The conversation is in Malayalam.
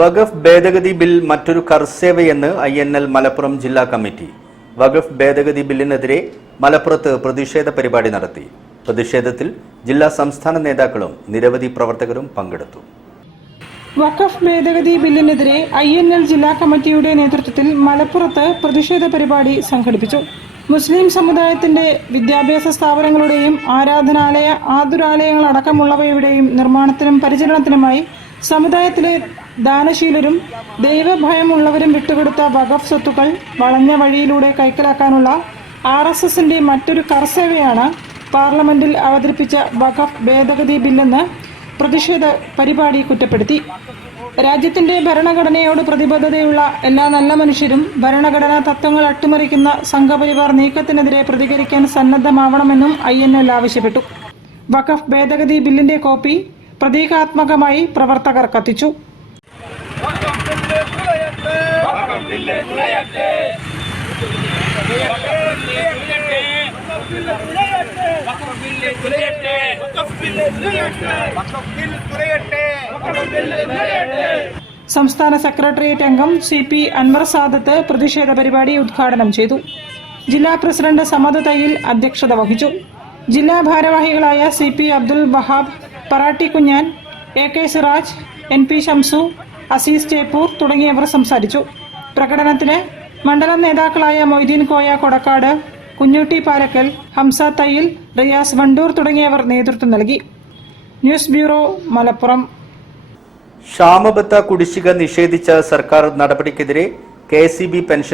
വഖഫ് ഭേദഗതി ബിൽ മറ്റൊരു കർസേവയെന്ന് INL മലപ്പുറം ജില്ലാ കമ്മിറ്റി. വഖഫ് ഭേദഗതി ബില്ലിനെതിരെ മലപ്പുറത്ത് പ്രതിഷേധ പരിപാടി നടത്തി. പ്രതിഷേധത്തിൽ ജില്ലാ സംസ്ഥാന നേതാക്കളും നിരവധി പ്രവർത്തകരും പങ്കെടുത്തു. വഖഫ് ഭേദഗതി ബില്ലിനെതിരെ INL ജില്ലാ കമ്മിറ്റിയുടെ നേതൃത്വത്തിൽ മലപ്പുറത്ത് പ്രതിഷേധ പരിപാടി സംഘടിപ്പിച്ചു. മുസ്ലിം സമുദായത്തിന്റെ വിദ്യാഭ്യാസ സ്ഥാപനങ്ങളുടെയും ആരാധനാലയ ആതുരാലയങ്ങളടക്കമുള്ളവയുടെയും നിർമ്മാണത്തിനും പരിചരണത്തിനുമായി സമുദായത്തിലെ ദാനശീലരും ദൈവഭയമുള്ളവരും വിട്ടുകൊടുത്ത വഖഫ് സ്വത്തുക്കൾ വളഞ്ഞ വഴിയിലൂടെ കൈക്കലാക്കാനുള്ള RSSന്റെ മറ്റൊരു കർസേവയാണ് പാർലമെന്റിൽ അവതരിപ്പിച്ച വഖഫ് ഭേദഗതി ബില്ലെന്ന് പ്രതിഷേധ പരിപാടി കുറ്റപ്പെടുത്തി. രാജ്യത്തിന്റെ ഭരണഘടനയോട് പ്രതിബദ്ധതയുള്ള എല്ലാ നല്ല മനുഷ്യരും ഭരണഘടനാ തത്വങ്ങൾ അട്ടിമറിക്കുന്ന സംഘപരിവാർ നീക്കത്തിനെതിരെ പ്രതികരിക്കാൻ സന്നദ്ധമാവണമെന്നും INL ആവശ്യപ്പെട്ടു. വഖഫ് ഭേദഗതി ബില്ലിന്റെ കോപ്പി പ്രതീകാത്മകമായി പ്രവർത്തകർ കത്തിച്ചു. സംസ്ഥാന സെക്രട്ടേറിയറ്റ് അംഗം CP അൻവർ സാദത്ത് പ്രതിഷേധ പരിപാടി ഉദ്ഘാടനം ചെയ്തു. ജില്ലാ പ്രസിഡന്റ് സമദ് തയ്യിൽ അധ്യക്ഷത വഹിച്ചു. ജില്ലാ ഭാരവാഹികളായ CP Abdul Wahab, Paratti Kunhan, AK Siraj, NP Shamsu, Azeez Cheppur തുടങ്ങിയവർ സംസാരിച്ചു. പ്രകടനത്തിന് മണ്ഡലം നേതാക്കളായ മൊയ്തീൻ കോയ കൊടക്കാട്, കുഞ്ഞുട്ടി പാലക്കൽ, ഹംസ തയ്യിൽ, റിയാസ് വണ്ടൂർ തുടങ്ങിയവർ നേതൃത്വം നൽകി. News bureau, Malappuram. ക്ഷാമബത്ത കുടിശ്ശിക നിഷേധിച്ച സർക്കാർ നടപടിക്കെതിരെ KCB പെൻഷൻ